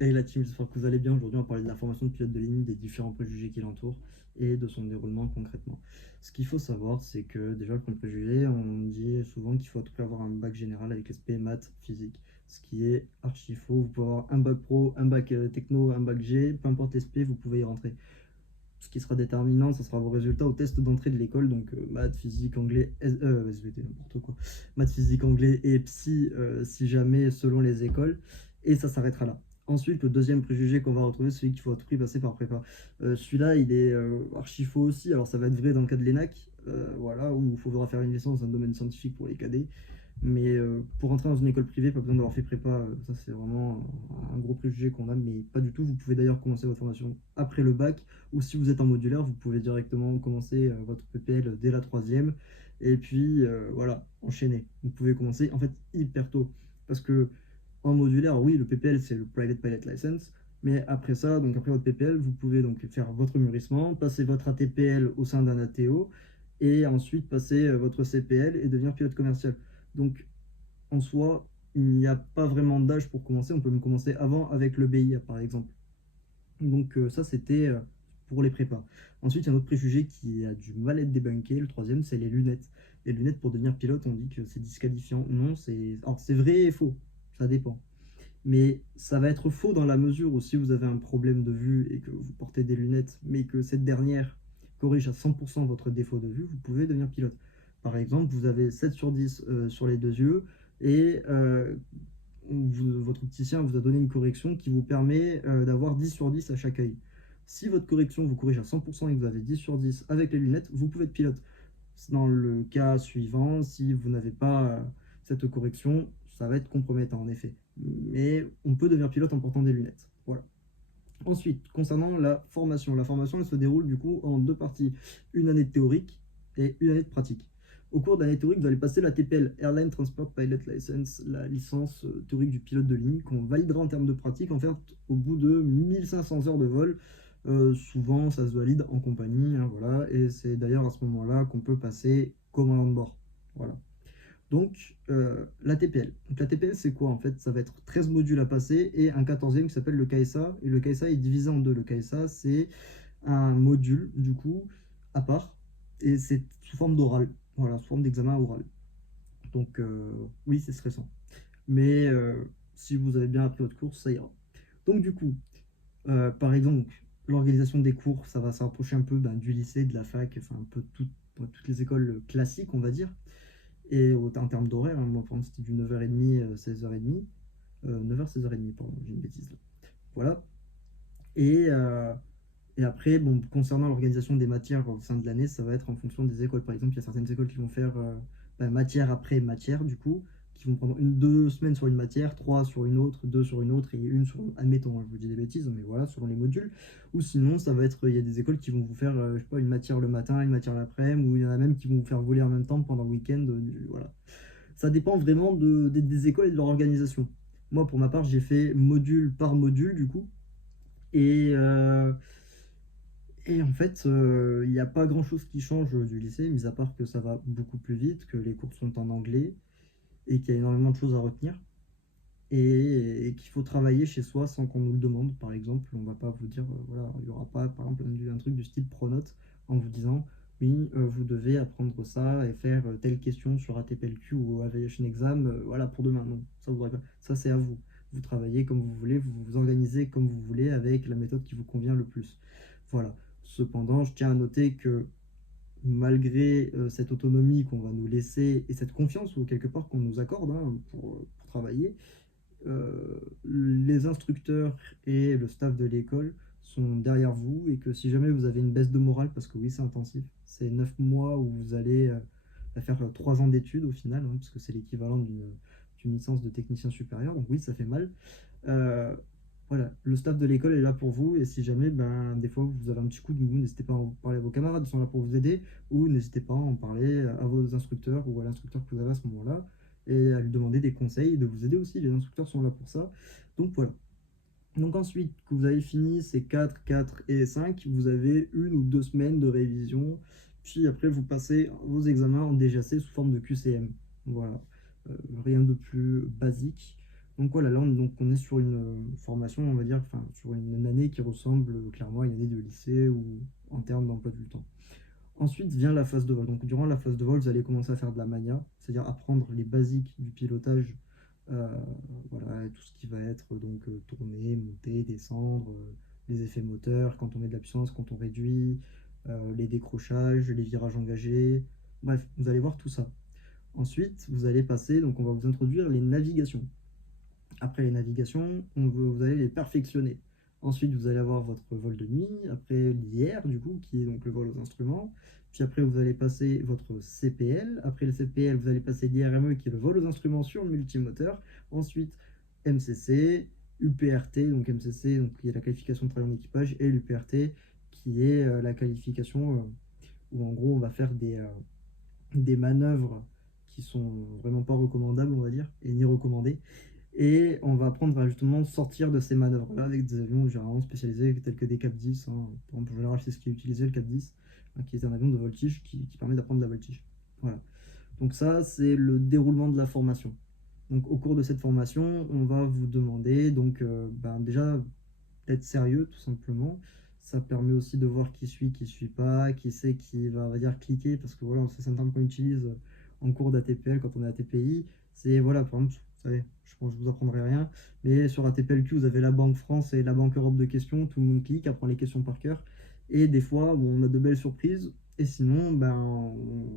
Et la team, j'espère que vous allez bien. Aujourd'hui, on va parler de la formation de pilote de ligne, des différents préjugés qui l'entourent et de son déroulement concrètement. Ce qu'il faut savoir, c'est que déjà, le premier préjugé, on dit souvent qu'il faut à tout prix avoir un bac général avec l'aspect maths, physique, ce qui est archi faux. Vous pouvez avoir un bac pro, un bac techno, un bac G, peu importe l'SP, vous pouvez y rentrer. Ce qui sera déterminant, ce sera vos résultats au test d'entrée de l'école, donc maths, physique, anglais, SVT, n'importe quoi. Maths, physique, anglais et psy, si jamais, selon les écoles, et ça s'arrêtera là. Ensuite, le deuxième préjugé qu'on va retrouver, c'est celui qu'il faut à tout prix passer par prépa. Celui-là, il est archi faux aussi, alors ça va être vrai dans le cas de l'ENAC, voilà, où il faudra faire une licence dans un domaine scientifique pour les cadets. Mais pour rentrer dans une école privée, pas besoin d'avoir fait prépa. Ça, c'est vraiment un gros préjugé qu'on a, mais pas du tout. Vous pouvez d'ailleurs commencer votre formation après le bac, ou si vous êtes en modulaire, vous pouvez directement commencer votre PPL dès la troisième, et puis voilà, enchaîner. Vous pouvez commencer en fait hyper tôt, parce que en modulaire, oui, le PPL c'est le Private Pilot License, mais après ça, donc après votre PPL, vous pouvez donc faire votre mûrissement, passer votre ATPL au sein d'un ATO, et ensuite passer votre CPL et devenir pilote commercial. Donc, en soi, il n'y a pas vraiment d'âge pour commencer. On peut même commencer avant avec le BIA, par exemple. Donc, ça, c'était pour les prépas. Ensuite, il y a un autre préjugé qui a du mal à être débunké. Le troisième, c'est les lunettes. Les lunettes, pour devenir pilote, on dit que c'est disqualifiant. Non, c'est... Alors, c'est vrai et faux. Ça dépend. Mais ça va être faux dans la mesure où si vous avez un problème de vue et que vous portez des lunettes, mais que cette dernière corrige à 100% votre défaut de vue, vous pouvez devenir pilote. Par exemple, vous avez 7 sur 10 sur les deux yeux et votre opticien vous a donné une correction qui vous permet d'avoir 10 sur 10 à chaque œil. Si votre correction vous corrige à 100% et que vous avez 10 sur 10 avec les lunettes, vous pouvez être pilote. Dans le cas suivant, si vous n'avez pas cette correction, ça va être compromettant en effet. Mais on peut devenir pilote en portant des lunettes. Voilà. Ensuite, concernant la formation elle se déroule du coup en deux parties. Une année de théorique et une année de pratique. Au cours de l'année théorique, vous allez passer la TPL, Airline Transport Pilot License, la licence théorique du pilote de ligne, qu'on validera en termes de pratique, en fait, au bout de 1500 heures de vol. Souvent, ça se valide en compagnie, hein, voilà, et c'est d'ailleurs à ce moment-là qu'on peut passer commandant de bord. Voilà. Donc, la TPL. Donc, la TPL, c'est quoi en fait? Ça va être 13 modules à passer et un 14e qui s'appelle le KSA. Et le KSA est divisé en deux. Le KSA, c'est un module, du coup, à part. Et c'est sous forme d'oral. Voilà, sous forme d'examen oral. Donc, oui, c'est stressant. Mais si vous avez bien appris votre course, ça ira. Donc, du coup, par exemple, l'organisation des cours, ça va se rapprocher un peu ben, du lycée, de la fac, enfin un peu toutes les écoles classiques, on va dire. Et en termes d'horaire, hein, moi, par exemple, c'était du 9h30, 16h30. 9h, 16h30, pardon, j'ai une bêtise là. Voilà. Et, euh, et après, bon, concernant l'organisation des matières au sein de l'année, ça va être en fonction des écoles. Par exemple, il y a certaines écoles qui vont faire matière après matière, du coup, qui vont prendre 2 semaines sur une matière, 3 sur une autre, 2 sur une autre et une sur, admettons, hein, je vous dis des bêtises, mais voilà, selon les modules. Ou sinon, ça va être, il y a des écoles qui vont vous faire, je sais pas, une matière le matin, une matière l'après-midi, ou il y en a même qui vont vous faire voler en même temps pendant le week-end, voilà. Ça dépend vraiment des écoles et de leur organisation. Moi, pour ma part, j'ai fait module par module, du coup. Et, euh, et en fait, il n'y a pas grand-chose qui change du lycée, mis à part que ça va beaucoup plus vite, que les cours sont en anglais et qu'il y a énormément de choses à retenir. Et qu'il faut travailler chez soi sans qu'on nous le demande. Par exemple, on ne va pas vous dire, voilà, il n'y aura pas, par exemple, un truc du style pronote en vous disant, oui, vous devez apprendre ça et faire telle question sur ATPLQ ou Aviation Exam, voilà, pour demain. Non, ça, vous pas. Ça c'est à vous. Vous travaillez comme vous voulez, vous vous organisez comme vous voulez avec la méthode qui vous convient le plus. Voilà. Cependant, je tiens à noter que malgré cette autonomie qu'on va nous laisser et cette confiance ou quelque part qu'on nous accorde hein, pour travailler, les instructeurs et le staff de l'école sont derrière vous et que si jamais vous avez une baisse de morale, parce que oui, c'est intensif, c'est 9 mois où vous allez faire 3 ans d'études au final, hein, parce que c'est l'équivalent d'une licence de technicien supérieur, donc oui, ça fait mal. Euh, voilà, le staff de l'école est là pour vous et si jamais, ben, des fois, vous avez un petit coup de mou, n'hésitez pas à en parler à vos camarades, ils sont là pour vous aider, ou n'hésitez pas à en parler à vos instructeurs ou à l'instructeur que vous avez à ce moment-là et à lui demander des conseils et de vous aider aussi. Les instructeurs sont là pour ça. Donc voilà. Donc ensuite, que vous avez fini ces 4 et 5 vous avez 1 ou 2 semaines de révision. Puis après, vous passez vos examens en DGAC sous forme de QCM. Voilà. Rien de plus basique. Donc voilà, là on est sur une formation, on va dire, enfin sur une année qui ressemble clairement à une année de lycée ou en termes d'emploi du temps. Ensuite vient la phase de vol. Donc durant la phase de vol, vous allez commencer à faire de la mania, c'est-à-dire apprendre les basiques du pilotage, euh, voilà, tout ce qui va être donc tourner, monter, descendre, les effets moteurs, quand on met de la puissance, quand on réduit, les décrochages, les virages engagés, bref, vous allez voir tout ça. Ensuite, vous allez passer, donc on va vous introduire les navigations. Après les navigations, vous allez les perfectionner. Ensuite, vous allez avoir votre vol de nuit, après l'IR, du coup, qui est donc le vol aux instruments. Puis après, vous allez passer votre CPL. Après le CPL, vous allez passer l'IRME, qui est le vol aux instruments sur multimoteur. Ensuite, MCC, UPRT, donc MCC, donc, qui est la qualification de travail en équipage, et l'UPRT, qui est la qualification où en gros, on va faire des manœuvres qui sont vraiment pas recommandables, on va dire, et ni recommandées. Et on va apprendre à justement sortir de ces manœuvres-là avec des avions généralement spécialisés tels que des Cap 10. Hein. Par exemple, en général, c'est ce qui est utilisé, le Cap 10, hein, qui est un avion de voltige qui permet d'apprendre la voltige. Voilà. Donc ça, c'est le déroulement de la formation. Donc au cours de cette formation, on va vous demander donc déjà d'être sérieux tout simplement. Ça permet aussi de voir qui suit pas, qui sait qui va, on va dire, cliquer, parce que voilà, c'est un terme qu'on utilise en cours d'ATPL quand on est ATPI. C'est voilà, par exemple, vous savez, je pense que je vous apprendrai rien, mais sur ATPLQ, vous avez la Banque France et la Banque Europe de questions, tout le monde clique, apprend les questions par cœur. Et des fois, bon, on a de belles surprises, et sinon,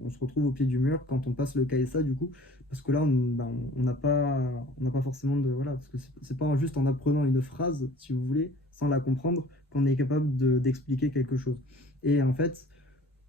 on se retrouve au pied du mur quand on passe le KSA du coup, parce que là, on n'a pas forcément de. Voilà, parce que c'est pas juste en apprenant une phrase, si vous voulez, sans la comprendre, qu'on est capable d'expliquer quelque chose. Et en fait,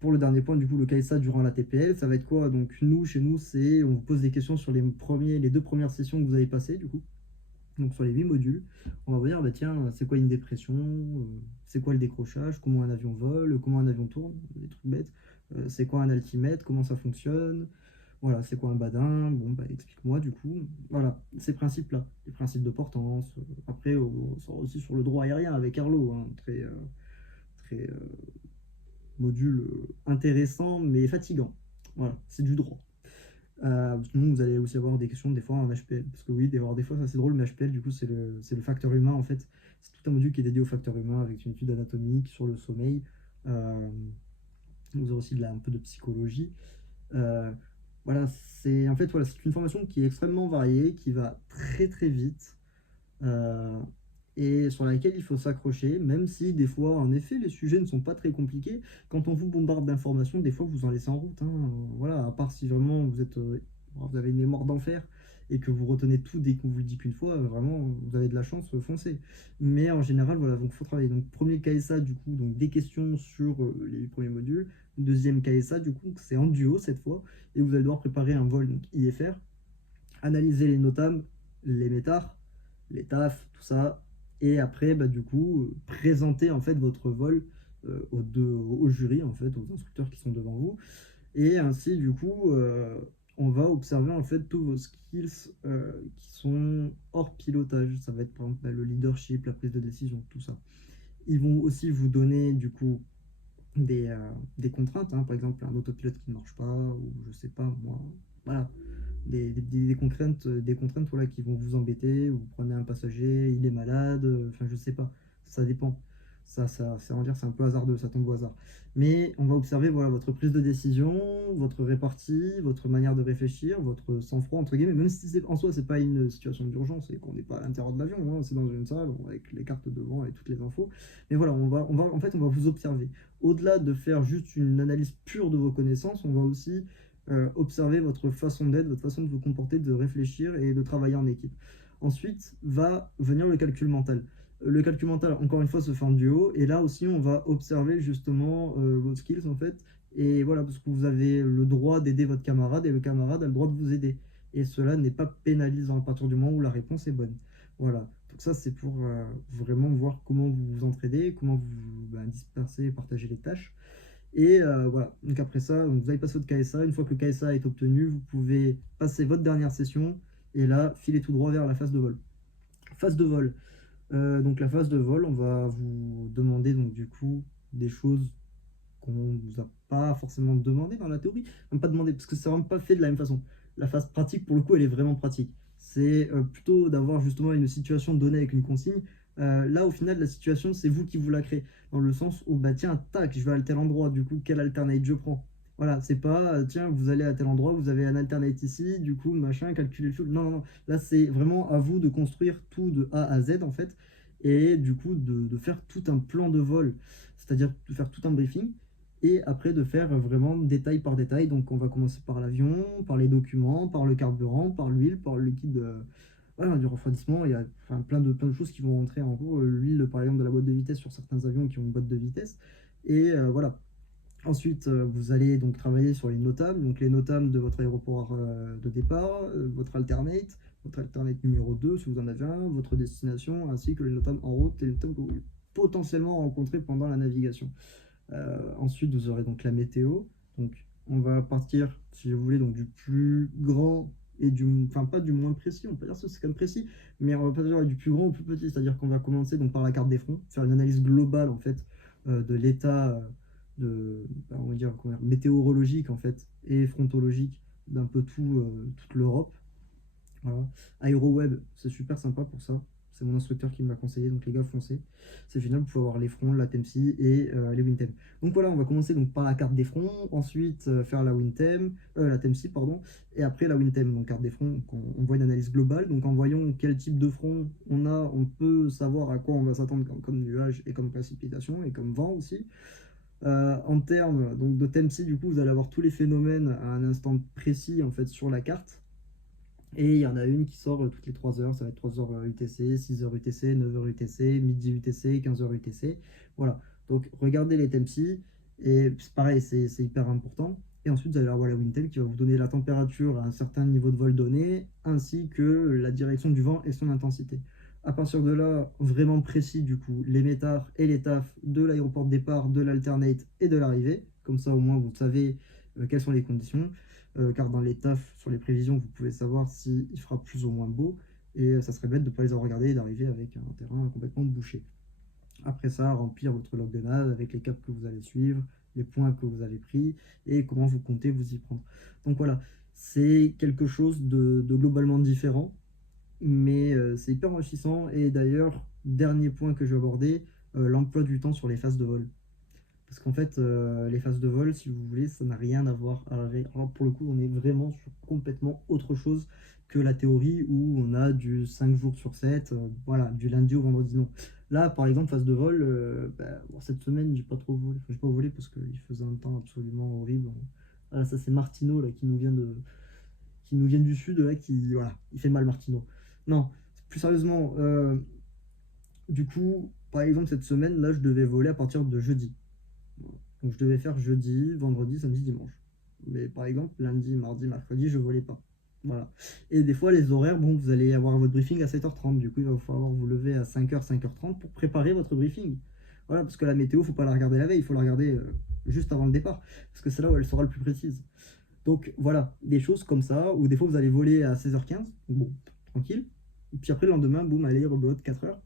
pour le dernier point, du coup, le KSA durant la TPL, ça va être quoi? Donc, nous, chez nous, on vous pose des questions sur les deux premières sessions que vous avez passées, du coup. Donc, sur les 8 modules, on va vous dire, bah, tiens, c'est quoi une dépression? C'est quoi le décrochage? Comment un avion vole? Comment un avion tourne? Des trucs bêtes. C'est quoi un altimètre? Comment ça fonctionne? Voilà, c'est quoi un badin? Bon, bah, explique-moi du coup. Voilà, ces principes-là, les principes de portance. Après, on sort aussi sur le droit aérien avec Arlo, hein, très module intéressant mais fatigant. Voilà, c'est du droit. Sinon, vous allez aussi avoir des questions des fois en HPL. Parce que oui, des fois, ça c'est drôle, mais HPL, du coup, c'est le facteur humain en fait. C'est tout un module qui est dédié au facteur humain avec une étude anatomique sur le sommeil. Euh, vous aurez aussi un peu de psychologie. Euh, voilà, c'est une formation qui est extrêmement variée, qui va très très vite, euh, et sur laquelle il faut s'accrocher, même si des fois, en effet, les sujets ne sont pas très compliqués. Quand on vous bombarde d'informations, des fois vous en laissez en route. Hein. Voilà, à part si vraiment vous avez une mémoire d'enfer et que vous retenez tout dès qu'on vous le dit qu'une fois, vraiment, vous avez de la chance, foncez. Mais en général, voilà, donc faut travailler. Donc premier KSA, du coup, donc des questions sur les premiers modules. Deuxième KSA, du coup, c'est en duo cette fois, et vous allez devoir préparer un vol donc IFR, analyser les notames, les métars, les tafs, tout ça, et après, du coup, présenter en fait votre vol au jury, en fait, aux instructeurs qui sont devant vous, et ainsi, du coup, on va observer en fait tous vos skills qui sont hors pilotage. Ça va être par exemple le leadership, la prise de décision, tout ça. Ils vont aussi vous donner du coup des contraintes, hein, par exemple un autopilote qui ne marche pas, ou je sais pas moi, voilà, des contraintes voilà, qui vont vous embêter, ou vous prenez un passager, il est malade, enfin je sais pas, ça dépend. On va dire, c'est un peu hasardeux, ça tombe au hasard. Mais on va observer voilà, votre prise de décision, votre répartie, votre manière de réfléchir, votre sang-froid, entre guillemets, même si en soi, c'est pas une situation d'urgence et qu'on n'est pas à l'intérieur de l'avion, hein, c'est dans une salle avec les cartes devant et toutes les infos. Mais voilà, en fait, on va vous observer. Au-delà de faire juste une analyse pure de vos connaissances, on va aussi observer votre façon d'être, votre façon de vous comporter, de réfléchir et de travailler en équipe. Ensuite va venir le calcul mental. Le calcul mental, encore une fois, se fait en duo, et là aussi, on va observer justement vos skills en fait, et voilà, parce que vous avez le droit d'aider votre camarade, et le camarade a le droit de vous aider. Et cela n'est pas pénalisant à partir du moment où la réponse est bonne. Voilà. Donc ça, c'est pour vraiment voir comment vous vous entraidez, comment vous dispersez et partagez les tâches. Et voilà, donc après ça, donc vous avez passé votre KSA. Une fois que le KSA est obtenu, vous pouvez passer votre dernière session et là, filer tout droit vers la phase de vol. Phase de vol. Donc la phase de vol, on va vous demander donc du coup des choses qu'on ne vous a pas forcément demandé dans la théorie. Même pas demandé, parce que c'est vraiment pas fait de la même façon. La phase pratique, pour le coup, elle est vraiment pratique. c'est plutôt d'avoir justement une situation donnée avec une consigne. Là, au final, la situation, c'est vous qui vous la créez. Dans le sens où, bah tiens, tac, je vais à tel endroit, du coup, quel alternate je prends? Voilà, c'est pas, tiens, vous allez à tel endroit, vous avez un alternate ici, du coup, machin, calculer le fuel. Non, non, non. Là, c'est vraiment à vous de construire tout de A à Z, en fait, et du coup, de faire tout un plan de vol, c'est-à-dire de faire tout un briefing, et après de faire vraiment détail par détail. Donc, on va commencer par l'avion, par les documents, par le carburant, par l'huile, par le liquide. Voilà, du refroidissement, il y a enfin, plein de choses qui vont rentrer en gros. L'huile, par exemple, de la boîte de vitesse sur certains avions qui ont une boîte de vitesse. Et voilà. Ensuite, vous allez donc travailler sur les NOTAM, donc les NOTAM de votre aéroport de départ, votre alternate numéro 2 si vous en avez un, votre destination, ainsi que les NOTAM en route et les NOTAM que vous pouvez potentiellement rencontrer pendant la navigation. Ensuite, vous aurez donc la météo. Donc, on va partir, si vous voulez, donc du plus grand et enfin pas du moins précis, on peut dire ça, c'est quand même précis, mais on va pas dire du plus grand au plus petit, c'est-à-dire qu'on va commencer donc par la carte des fronts, faire une analyse globale en fait de l'état on va dire, météorologique en fait et frontologique d'un peu toute l'Europe. Voilà. AeroWeb, c'est super sympa pour ça. C'est mon instructeur qui me l'a conseillé, donc les gars, foncez. C'est génial, vous pouvez avoir les fronts, la Temsi et les WinTem. Donc voilà, on va commencer donc par la carte des fronts, ensuite faire la WinTem, la Temsi, pardon, et après la WinTem, donc carte des fronts. Donc on voit une analyse globale, donc en voyant quel type de front on a, on peut savoir à quoi on va s'attendre comme nuage et comme précipitation et comme vent aussi. En termes donc, de Temsi, du coup, vous allez avoir tous les phénomènes à un instant précis en fait sur la carte. Et il y en a une qui sort toutes les 3 heures, ça va être 3 heures UTC, 6 heures UTC, 9 heures UTC, midi UTC, 15 heures UTC. Voilà, donc regardez les TEMSI, et c'est pareil, c'est hyper important. Et ensuite, vous allez avoir la WinTem qui va vous donner la température à un certain niveau de vol donné, ainsi que la direction du vent et son intensité. À partir de là, vraiment précis du coup, les métars et les TAF de l'aéroport de départ, de l'alternate et de l'arrivée. Comme ça, au moins, vous savez quelles sont les conditions. Car dans les tafs, sur les prévisions, vous pouvez savoir s'il fera plus ou moins beau, et ça serait bête de ne pas les avoir regardés et d'arriver avec un terrain complètement bouché. Après ça, remplir votre log de nav avec les caps que vous allez suivre, les points que vous avez pris, et comment vous comptez vous y prendre. Donc voilà, c'est quelque chose de globalement différent, mais c'est hyper enrichissant, et d'ailleurs, dernier point que je vais aborder, l'emploi du temps sur les phases de vol. Parce qu'en fait, les phases de vol, si vous voulez, ça n'a rien à voir avec. Alors pour le coup, on est vraiment sur complètement autre chose que la théorie où on a du 5 jours sur 7, voilà, du lundi au vendredi, non. Là, par exemple, phase de vol, bon, cette semaine, j'ai pas trop volé, enfin, j'ai pas volé parce qu'il faisait un temps absolument horrible. Voilà, ça c'est Martino là, qui nous vient du sud, là, voilà, il fait mal Martino. Non, plus sérieusement, du coup, par exemple, cette semaine, là, je devais voler à partir de jeudi. Donc je devais faire jeudi, vendredi, samedi, dimanche. Mais par exemple, lundi, mardi, mercredi, je volais pas. Voilà. Et des fois, les horaires, bon, vous allez avoir votre briefing à 7h30. Du coup, il va falloir vous lever à 5h, 5h30 pour préparer votre briefing. Voilà, parce que la météo, faut pas la regarder la veille, il faut la regarder juste avant le départ. Parce que c'est là où elle sera le plus précise. Donc voilà, des choses comme ça, où des fois vous allez voler à 16h15, bon, tranquille. Et puis après, le lendemain, boum, allez, rebelote 4h.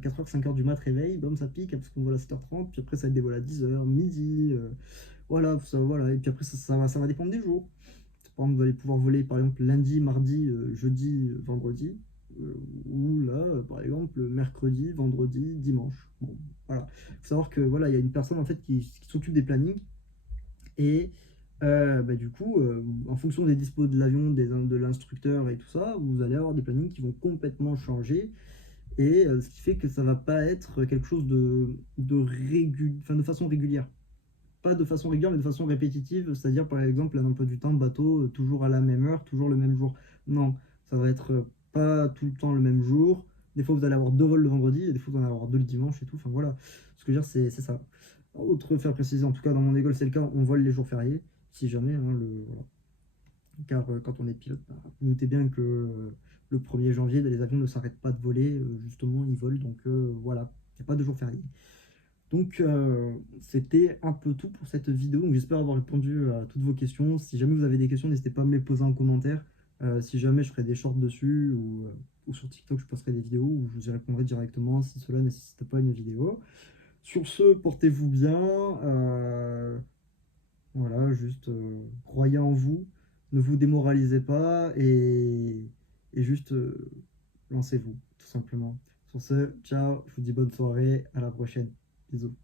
4h, 5h du mat, réveil, boum, ça pique, parce qu'on vole à 7h30, puis après ça va être des vols à 10h, midi, voilà, ça, voilà, et puis après ça va dépendre des jours. Par exemple, vous allez pouvoir voler par exemple lundi, mardi, jeudi, vendredi, ou là, par exemple, mercredi, vendredi, dimanche. Bon, voilà. Il faut savoir que voilà, il y a une personne en fait qui s'occupe des plannings, et du coup, en fonction des dispos de l'avion, de l'instructeur et tout ça, vous allez avoir des plannings qui vont complètement changer. Et ce qui fait que ça va pas être quelque chose de façon régulière. Pas de façon régulière, mais de façon répétitive. C'est-à-dire, par exemple, un emploi du temps, bateau, toujours à la même heure, toujours le même jour. Non, ça va être pas tout le temps le même jour. Des fois, vous allez avoir 2 vols le vendredi, et des fois, vous en allez avoir 2 le dimanche et tout. Enfin, voilà. Ce que je veux dire, c'est ça. Autre faire préciser, en tout cas, dans mon école, c'est le cas, on vole les jours fériés, si jamais, hein, voilà. Car quand on est pilote, vous notez bien que le 1er janvier, les avions ne s'arrêtent pas de voler, justement, ils volent, donc voilà, il n'y a pas de jour férié. Donc c'était un peu tout pour cette vidéo, donc j'espère avoir répondu à toutes vos questions. Si jamais vous avez des questions, n'hésitez pas à me les poser en commentaire. Si jamais je ferai des shorts dessus, ou sur TikTok, je posterai des vidéos où je vous y répondrai directement si cela ne nécessite pas une vidéo. Sur ce, portez-vous bien. Voilà, juste croyez en vous, ne vous démoralisez pas, et juste lancez-vous, tout simplement. Sur ce, ciao, je vous dis bonne soirée, à la prochaine. Bisous.